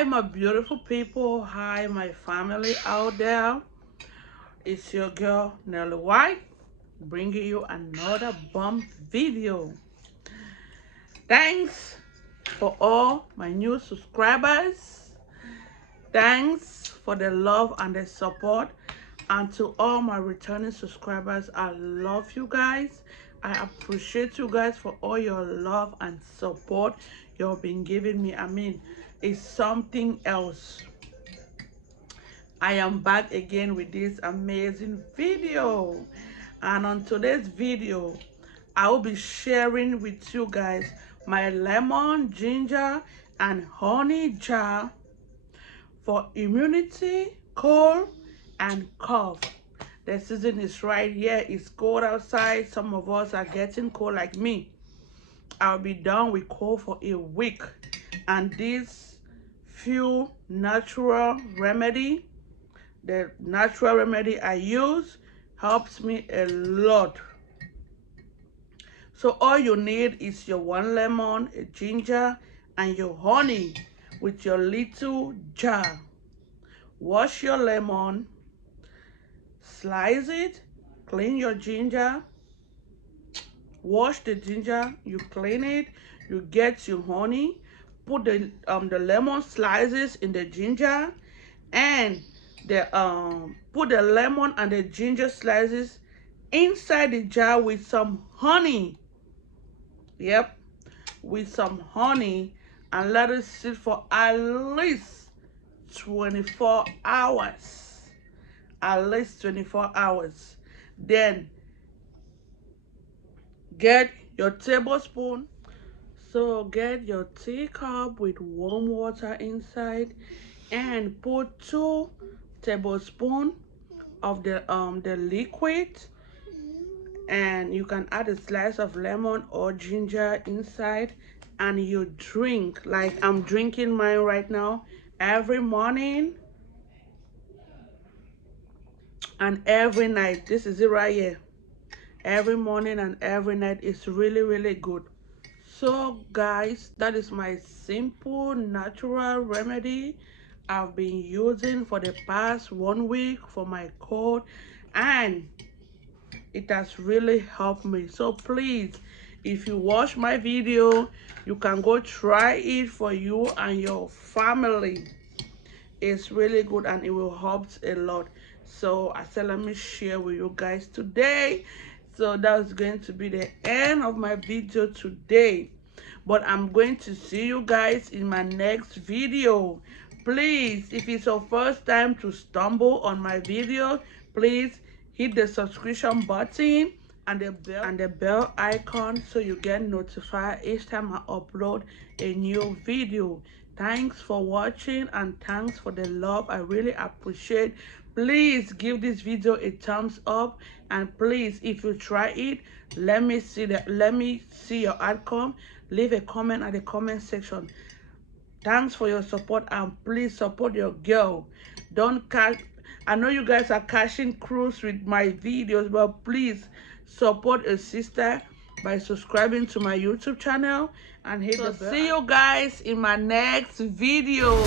Hi, my beautiful people. Hi, my family out there. It's your girl, Nelly White, bringing you another bomb video. Thanks for all my new subscribers. Thanks for the love and the support. And to all my returning subscribers, I love you guys. I appreciate you guys for all your love and support you've been giving me. It's something else. I am back again with this amazing video, and on today's video I will be sharing with you guys my lemon, ginger and honey jar for immunity, cold and cough. The season is right here. It's cold outside. Some of us are getting cold like me. I'll be done with cold for a week, and this few natural remedy, the natural remedy I use, helps me a lot. So all you need is your 1 lemon, a ginger and your honey with your little jar. Wash your lemon, slice it, clean your ginger, wash the ginger, you clean it, you get your honey, put the lemon slices in the ginger, and put the lemon and the ginger slices inside the jar with some honey. Yep, with some honey, and let it sit for at least 24 hours. At least 24 hours. Then get your tablespoon. So get your teacup with warm water inside and put 2 tablespoons of the liquid, and you can add a slice of lemon or ginger inside, and you drink like I'm drinking mine right now every morning and every night. This is it right here. Every morning and every night. It's really good. So guys, that is my simple natural remedy I've been using for the past 1 week for my cold, and it has really helped me. So please, if you watch my video, you can go try it for you and your family. It's really good and it will help a lot. So I said, let me share with you guys today. So that's going to be the end of my video today, but I'm going to see you guys in my next video. Please, if it's your first time to stumble on my video, please hit the subscription button and the bell icon so you get notified each time I upload a new video. Thanks for watching and thanks for the love. I really appreciate. Please give this video a thumbs up, and please, if you try it, let me see your outcome. Leave a comment at the comment section. Thanks for your support, and please support your girl. Don't cash. I know you guys are cashing cruise with my videos, but please support a sister by subscribing to my YouTube channel and hit the bell. See you guys in my next video.